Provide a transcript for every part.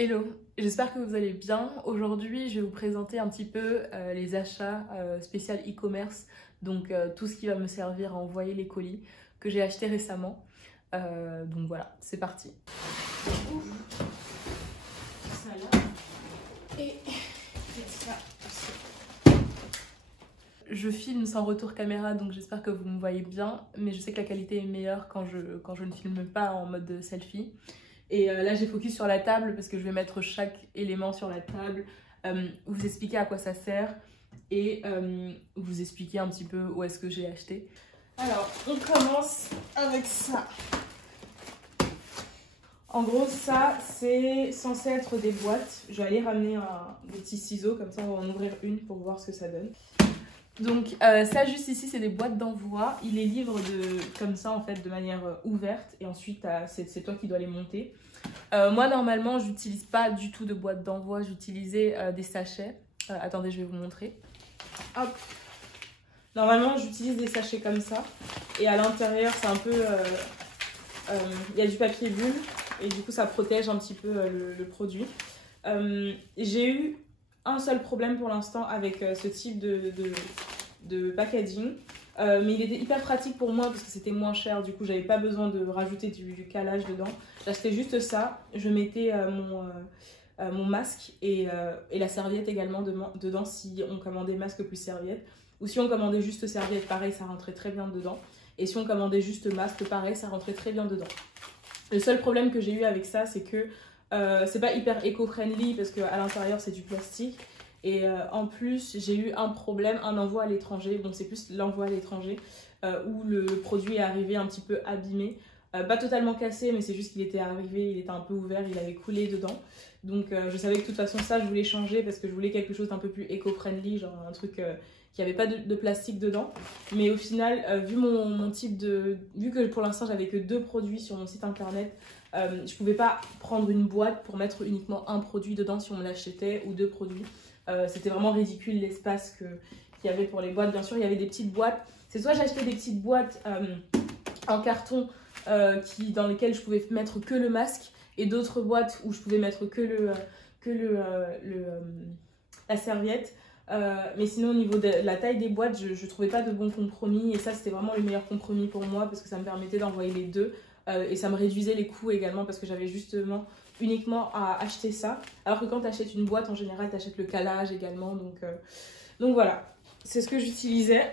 Hello, j'espère que vous allez bien. Aujourd'hui, je vais vous présenter un petit peu les achats spéciaux e-commerce, donc tout ce qui va me servir à envoyer les colis que j'ai achetés récemment. Donc voilà, c'est parti. Ça là. Et ça. Je filme sans retour caméra, donc j'espère que vous me voyez bien, mais je sais que la qualité est meilleure quand je ne filme pas en mode selfie. Et là j'ai focus sur la table parce que je vais mettre chaque élément sur la table, vous expliquer à quoi ça sert et vous expliquer un petit peu où est-ce que j'ai acheté. Alors on commence avec ça. En gros ça c'est censé être des boîtes. Je vais aller ramener des petits ciseaux, comme ça on va en ouvrir une pour voir ce que ça donne. Donc ça juste ici c'est des boîtes d'envoi, ils les livrent comme ça en fait de manière ouverte et ensuite c'est toi qui dois les monter. Moi normalement j'utilise pas du tout de boîte d'envoi, j'utilisais des sachets. Attendez, je vais vous montrer. Hop. Normalement j'utilise des sachets comme ça et à l'intérieur c'est un peu... y a du papier bulle et du coup ça protège un petit peu le produit. J'ai eu un seul problème pour l'instant avec ce type de packaging, mais il était hyper pratique pour moi parce que c'était moins cher, du coup j'avais pas besoin de rajouter du calage dedans. J'achetais juste ça, je mettais mon masque et la serviette également dedans si on commandait masque plus serviette, ou si on commandait juste serviette, pareil ça rentrait très bien dedans, et si on commandait juste masque, pareil ça rentrait très bien dedans. Le seul problème que j'ai eu avec ça, c'est que c'est pas hyper éco-friendly parce qu'à l'intérieur c'est du plastique. Et en plus, j'ai eu un problème, un envoi à l'étranger. Bon, c'est plus l'envoi à l'étranger où le produit est arrivé un petit peu abîmé. Pas totalement cassé, mais c'est juste qu'il était arrivé, il était un peu ouvert, il avait coulé dedans. Donc je savais que de toute façon ça, je voulais changer parce que je voulais quelque chose d'un peu plus éco-friendly, genre un truc qui avait pas de plastique dedans. Mais au final, vu mon type de... Vu que pour l'instant j'avais que 2 produits sur mon site internet, je pouvais pas prendre une boîte pour mettre uniquement un produit dedans si on me l'achetait, ou 2 produits. C'était vraiment ridicule l'espace qu'il y avait pour les boîtes. Bien sûr, il y avait des petites boîtes. C'est soit j'achetais des petites boîtes en carton dans lesquelles je pouvais mettre que le masque, et d'autres boîtes où je pouvais mettre que la serviette. Mais sinon, au niveau de la taille des boîtes, je trouvais pas de bon compromis. Et ça, c'était vraiment le meilleur compromis pour moi parce que ça me permettait d'envoyer les 2. Et ça me réduisait les coûts également parce que j'avais justement uniquement à acheter ça, alors que quand tu achètes une boîte en général tu achètes le calage également, donc voilà, c'est ce que j'utilisais.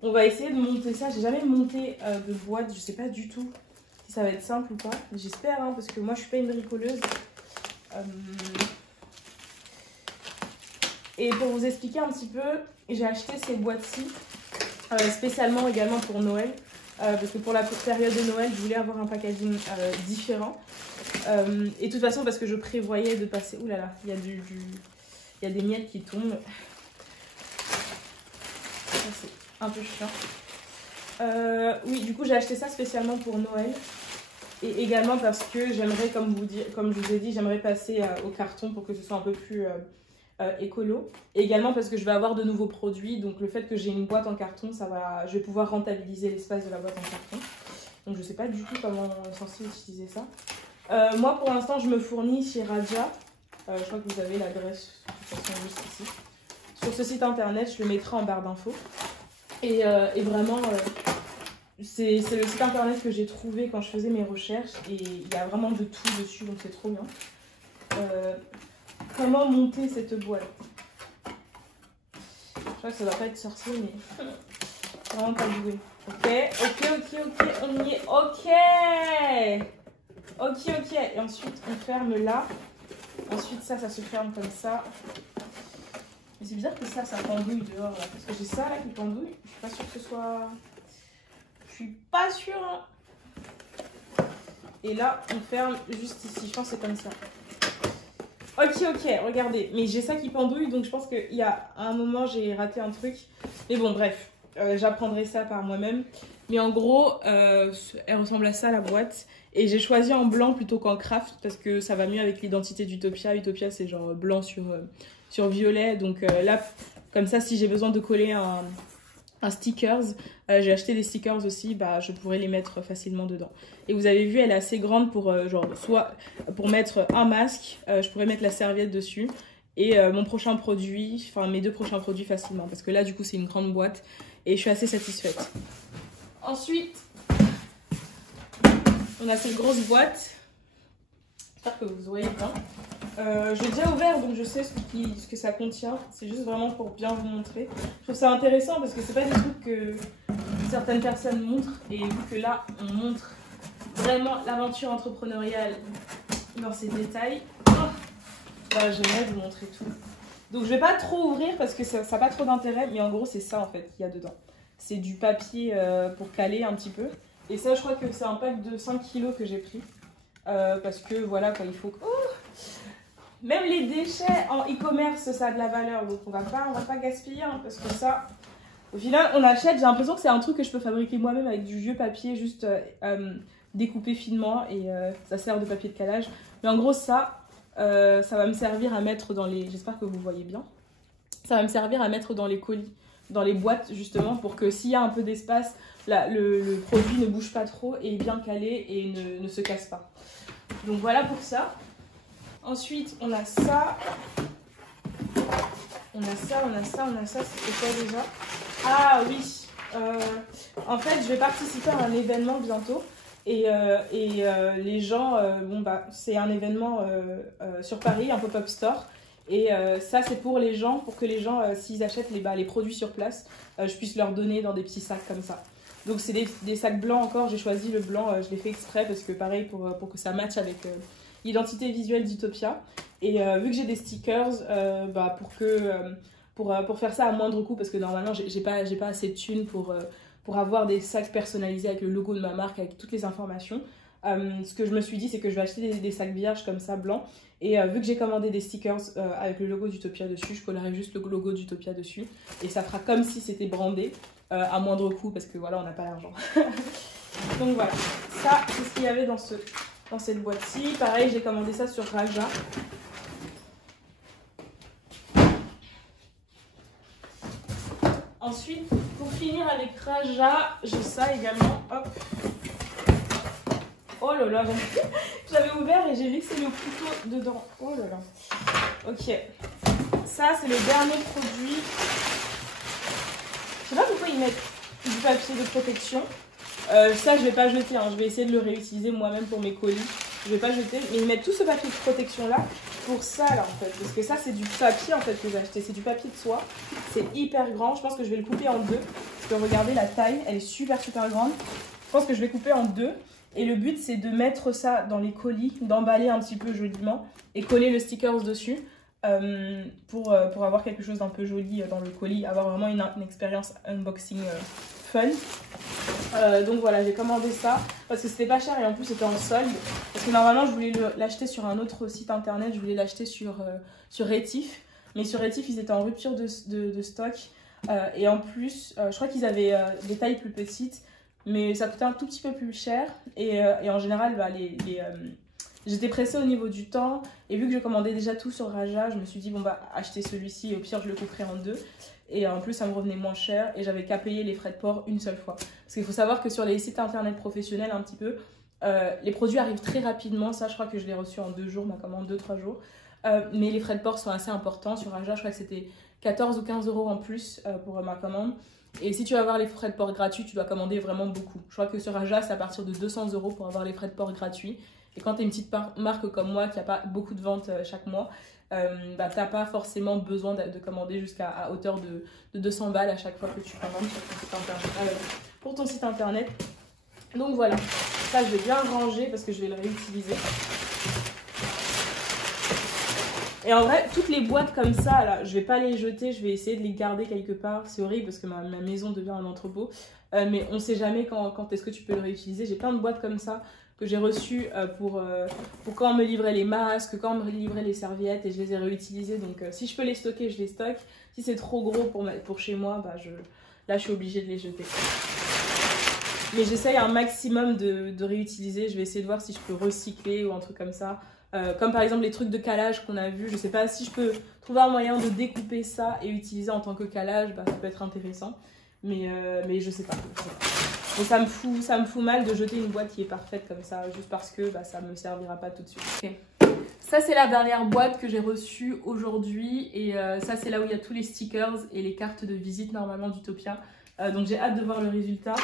On va essayer de monter ça. J'ai jamais monté de boîte, je sais pas du tout si ça va être simple ou pas, j'espère hein, parce que moi je suis pas une bricoleuse. Et pour vous expliquer un petit peu, j'ai acheté ces boîtes-ci spécialement également pour Noël. Parce que pour la période de Noël, je voulais avoir un packaging différent. Et de toute façon, parce que je prévoyais de passer... Ouh là là, il y a des miettes qui tombent. Ça, c'est un peu chiant. Oui, du coup, j'ai acheté ça spécialement pour Noël. Et également parce que j'aimerais, comme je vous ai dit, j'aimerais passer au carton pour que ce soit un peu plus... écolo, et également parce que je vais avoir de nouveaux produits, donc le fait que j'ai une boîte en carton, je vais pouvoir rentabiliser l'espace de la boîte en carton. Donc je sais pas du tout comment on est censé utiliser ça. Moi pour l'instant je me fournis chez Radia, je crois que vous avez l'adresse de toute façon juste ici. Sur ce site internet, je le mettrai en barre d'infos. Et vraiment c'est le site internet que j'ai trouvé quand je faisais mes recherches, et il y a vraiment de tout dessus, donc c'est trop bien. Comment monter cette boîte? Je crois que ça doit pas être sorcier, mais vraiment pas joué. Ok, on y est. Ok. Et ensuite on ferme là. Ensuite ça se ferme comme ça. Mais c'est bizarre que ça pendouille dehors là, parce que j'ai ça là qui pendouille. Je suis pas sûre que ce soit... Je suis pas sûre hein. Et là on ferme juste ici, je pense que c'est comme ça. Ok, regardez, mais j'ai ça qui pendouille, donc je pense qu'il y a un moment j'ai raté un truc. Mais bon, bref, j'apprendrai ça par moi-même. Mais en gros, elle ressemble à ça la boîte. Et j'ai choisi en blanc plutôt qu'en craft parce que ça va mieux avec l'identité d'Utopia. Utopia, c'est genre blanc sur violet. Donc là, comme ça, si j'ai besoin de coller un stickers. J'ai acheté des stickers aussi, bah, je pourrais les mettre facilement dedans. Et vous avez vu, elle est assez grande pour genre soit pour mettre un masque, je pourrais mettre la serviette dessus. Et mon prochain produit, enfin mes 2 prochains produits facilement. Parce que là, du coup, c'est une grande boîte et je suis assez satisfaite. Ensuite, on a cette grosse boîte. J'espère que vous voyez bien. Je l'ai déjà ouvert, donc je sais ce que ça contient. C'est juste vraiment pour bien vous montrer. Je trouve ça intéressant parce que c'est pas des trucs que certaines personnes montrent. Et vu que là, on montre vraiment l'aventure entrepreneuriale dans ses détails. Bah, j'aimerais vous montrer tout. Donc je vais pas trop ouvrir parce que ça n'a pas trop d'intérêt. Mais en gros, c'est ça en fait qu'il y a dedans. C'est du papier pour caler un petit peu. Et ça, je crois que c'est un pack de 5 kilos que j'ai pris. Parce que voilà, quoi, il faut... Même les déchets en e-commerce, ça a de la valeur. Donc on va pas gaspiller. Hein, parce que ça, au final, on achète. J'ai l'impression que c'est un truc que je peux fabriquer moi-même avec du vieux papier juste découpé finement. Et ça sert de papier de calage. Mais en gros, ça va me servir à mettre dans les... J'espère que vous voyez bien. Ça va me servir à mettre dans les colis, dans les boîtes justement, pour que s'il y a un peu d'espace, le produit ne bouge pas trop et est bien calé et ne se casse pas. Donc voilà pour ça. Ensuite, on a ça. On a ça. C'est quoi déjà? Ah oui. En fait, je vais participer à un événement bientôt. Et les gens, bon bah, c'est un événement sur Paris, un pop-up store. Et ça, c'est pour les gens, pour que les gens, s'ils achètent les produits sur place, je puisse leur donner dans des petits sacs comme ça. Donc c'est des sacs blancs encore, j'ai choisi le blanc, je l'ai fait exprès parce que pareil, pour que ça matche avec l'identité visuelle d'Utopia. Et vu que j'ai des stickers, bah, pour faire ça à moindre coût, parce que normalement, j'ai pas assez de thunes pour avoir des sacs personnalisés avec le logo de ma marque, avec toutes les informations. Ce que je me suis dit, c'est que je vais acheter des sacs vierges comme ça, blancs. Et vu que j'ai commandé des stickers avec le logo d'Utopia dessus, je collerai juste le logo d'Utopia dessus. Et ça fera comme si c'était brandé, à moindre coût, parce que voilà, on n'a pas l'argent. Donc voilà, ça, c'est ce qu'il y avait dans cette boîte-ci. Pareil, j'ai commandé ça sur Raja. Ensuite, pour finir avec Raja, j'ai ça également. Hop. Oh là là, j'avais ouvert et j'ai vu que c'est le couteau dedans. Oh là là. Ok. Ça, c'est le dernier produit. Je sais pas pourquoi ils mettent du papier de protection. Ça, je vais pas jeter. Hein. Je vais essayer de le réutiliser moi-même pour mes colis. Je vais pas jeter. Mais ils mettent tout ce papier de protection là pour ça là en fait. Parce que ça, c'est du papier en fait que j'ai acheté. C'est du papier de soie. C'est hyper grand. Je pense que je vais le couper en 2. Parce que regardez la taille. Elle est super grande. Je pense que je vais couper en 2. Et le but, c'est de mettre ça dans les colis, d'emballer un petit peu joliment et coller le sticker dessus pour avoir quelque chose d'un peu joli dans le colis, avoir vraiment une expérience unboxing fun. Donc voilà, j'ai commandé ça parce que c'était pas cher et en plus c'était en solde. Parce que normalement, je voulais l'acheter sur un autre site internet, je voulais l'acheter sur Rétif. Mais sur Rétif, ils étaient en rupture de stock. Et en plus, je crois qu'ils avaient des tailles plus petites. Mais ça coûtait un tout petit peu plus cher et en général bah, j'étais pressée au niveau du temps et vu que je commandais déjà tout sur Raja, je me suis dit bon bah acheter celui-ci et au pire je le couperai en 2 et en plus ça me revenait moins cher et j'avais qu'à payer les frais de port une seule fois parce qu'il faut savoir que sur les sites internet professionnels un petit peu les produits arrivent très rapidement. Ça je crois que je l'ai reçu en 2 jours, ma commande 2-3 jours, mais les frais de port sont assez importants. Sur Raja je crois que c'était 14 ou 15 € en plus pour ma commande. Et si tu veux avoir les frais de port gratuits, tu dois commander vraiment beaucoup. Je crois que sur Raja, c'est à partir de 200 € pour avoir les frais de port gratuits. Et quand tu es une petite marque comme moi qui n'a pas beaucoup de ventes chaque mois, bah, tu n'as pas forcément besoin de commander jusqu'à hauteur de 200 balles à chaque fois que tu commandes sur ton site internet, pour ton site internet. Donc voilà, ça je vais bien ranger parce que je vais le réutiliser. Et en vrai, toutes les boîtes comme ça, là, je vais pas les jeter, je vais essayer de les garder quelque part. C'est horrible parce que ma maison devient un entrepôt. Mais on sait jamais quand est-ce que tu peux le réutiliser. J'ai plein de boîtes comme ça que j'ai reçues pour quand on me livrait les masques, quand on me livrait les serviettes et je les ai réutilisées. Donc si je peux les stocker, je les stocke. Si c'est trop gros pour chez moi, bah, là je suis obligée de les jeter. Mais j'essaye un maximum de réutiliser. Je vais essayer de voir si je peux recycler ou un truc comme ça. Comme par exemple les trucs de calage qu'on a vu, je sais pas si je peux trouver un moyen de découper ça et utiliser en tant que calage, bah, ça peut être intéressant. mais je sais pas. Mais ça me fout mal de jeter une boîte qui est parfaite comme ça, juste parce que bah, ça me servira pas tout de suite. Okay. Ça c'est la dernière boîte que j'ai reçue aujourd'hui et ça c'est là où il y a tous les stickers et les cartes de visite normalement d'Utopia. Donc j'ai hâte de voir le résultat.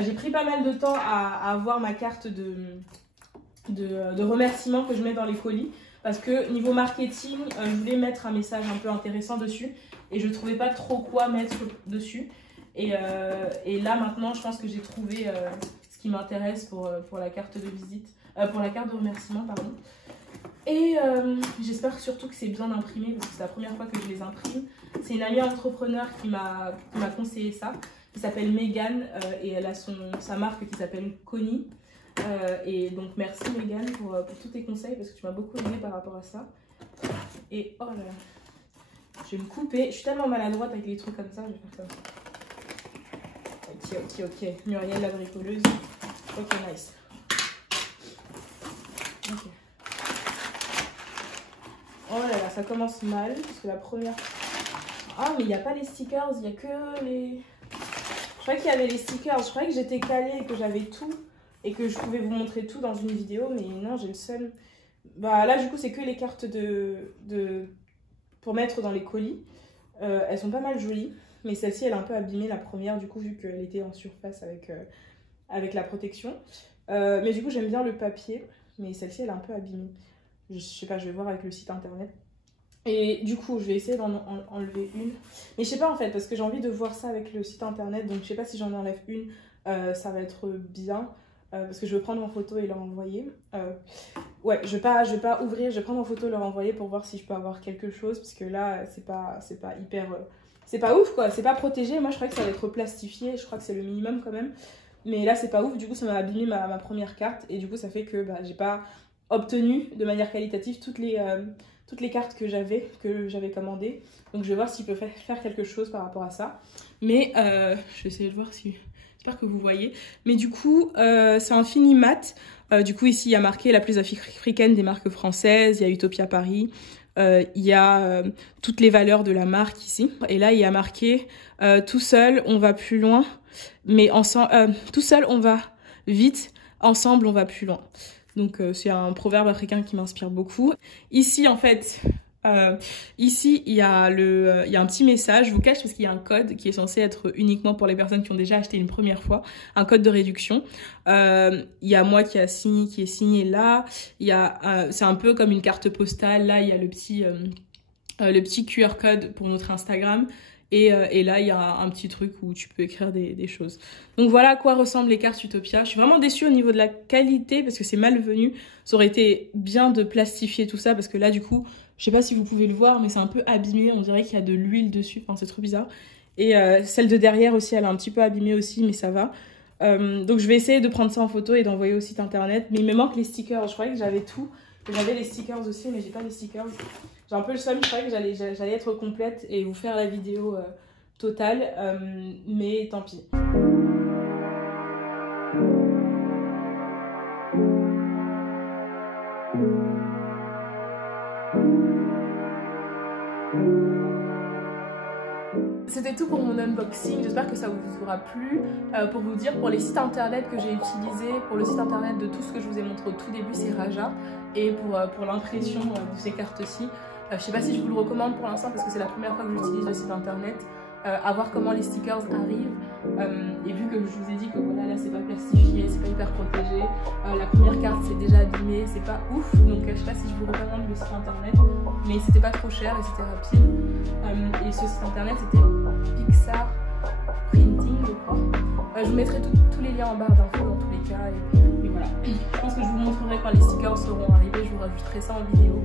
J'ai pris pas mal de temps à avoir ma carte de remerciement que je mets dans les colis. Parce que niveau marketing, je voulais mettre un message un peu intéressant dessus. Et je ne trouvais pas trop quoi mettre dessus. Et là maintenant, je pense que j'ai trouvé ce qui m'intéresse pour la carte de visite. Pour la carte de remerciement, pardon. Et j'espère surtout que c'est bien imprimé. Parce que c'est la première fois que je les imprime. C'est une amie entrepreneur qui m'a conseillé ça. Qui s'appelle Megan. Et elle a sa marque qui s'appelle Connie. Et donc merci Megan pour tous tes conseils parce que tu m'as beaucoup aidé par rapport à ça. Et oh là là, je vais me couper, je suis tellement maladroite avec les trucs comme ça, je vais faire comme ça. Ok, Muriel la bricoleuse. Ok, nice. Ok. Oh là là, ça commence mal parce que la première... Ah mais il n'y a pas les stickers, il n'y a que les... Je croyais qu'il y avait les stickers, je croyais que j'étais calée et que j'avais tout. Et que je pouvais vous montrer tout dans une vidéo, mais non, j'ai le seul. Bah là, du coup, c'est que les cartes pour mettre dans les colis. Elles sont pas mal jolies, mais celle-ci, elle est un peu abîmée, la première, du coup, vu qu'elle était en surface avec la protection. Mais du coup, j'aime bien le papier, mais celle-ci, elle est un peu abîmée. Je sais pas, je vais voir avec le site internet. Et du coup, je vais essayer d'en enlever une. Mais je sais pas, en fait, parce que j'ai envie de voir ça avec le site internet, donc je sais pas si j'en enlève une, ça va être bien. Parce que je veux prendre en photo et leur envoyer. Ouais, je vais pas ouvrir, je vais prendre en photo et leur envoyer pour voir si je peux avoir quelque chose. Parce que là, c'est pas hyper... c'est pas ouf quoi, c'est pas protégé. Moi je croyais que ça allait être plastifié, je crois que c'est le minimum quand même. Mais là c'est pas ouf, du coup ça m'a abîmé ma première carte. Et du coup ça fait que bah, j'ai pas obtenu de manière qualitative toutes les cartes que j'avais commandées. Donc je vais voir s'il peut faire quelque chose par rapport à ça. Mais je vais essayer de voir si... J'espère que vous voyez. Mais du coup, c'est un fini mat. Du coup, ici, il y a marqué la plus africaine des marques françaises. Il y a Utopia Paris. Il y a toutes les valeurs de la marque ici. Et là, il y a marqué tout seul, on va plus loin. Mais ensemble, tout seul, on va vite. Ensemble, on va plus loin. Donc, c'est un proverbe africain qui m'inspire beaucoup. Ici, en fait... ici il y a un petit message, je vous cache parce qu'il y a un code qui est censé être uniquement pour les personnes qui ont déjà acheté une première fois, un code de réduction. Il y a moi qui est signé là, c'est un peu comme une carte postale, là il y a le petit QR code pour notre Instagram. Et là, il y a un petit truc où tu peux écrire des choses. Donc voilà à quoi ressemblent les cartes Utopia. Je suis vraiment déçue au niveau de la qualité parce que c'est malvenu. Ça aurait été bien de plastifier tout ça parce que là, du coup, je sais pas si vous pouvez le voir, mais c'est un peu abîmé. On dirait qu'il y a de l'huile dessus. Enfin, c'est trop bizarre. Et celle de derrière aussi, elle est un petit peu abîmée aussi, mais ça va. Donc je vais essayer de prendre ça en photo et d'envoyer au site internet. Mais il me manque les stickers. Je croyais que j'avais tout. J'avais les stickers aussi, mais j'ai pas les stickers. J'ai un peu le seum, je croyais que j'allais être complète et vous faire la vidéo totale, mais tant pis. C'était tout pour mon unboxing, j'espère que ça vous aura plu. Pour vous dire, pour les sites internet que j'ai utilisés, pour le site internet de tout ce que je vous ai montré au tout début, c'est Raja. Et pour l'impression de ces cartes-ci, je sais pas si je vous le recommande pour l'instant parce que c'est la première fois que j'utilise le site internet. À voir comment les stickers arrivent. Et vu que je vous ai dit que voilà, là c'est pas plastifié, c'est pas hyper protégé, la première carte c'est déjà abîmée, c'est pas ouf. Donc je sais pas si je vous recommande le site internet, mais c'était pas trop cher et c'était rapide. Et ce site internet c'était Pixar Printing, je crois. Je vous mettrai tous les liens en barre d'infos dans tous les cas. Et voilà. Je pense que je vous montrerai quand les stickers seront arrivés, je vous rajouterai ça en vidéo.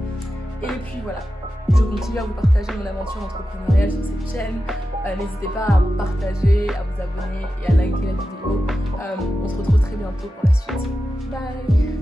Et puis voilà. Je continue à vous partager mon aventure entrepreneuriale sur cette chaîne. N'hésitez pas à partager, à vous abonner et à liker la vidéo. On se retrouve très bientôt pour la suite. Bye!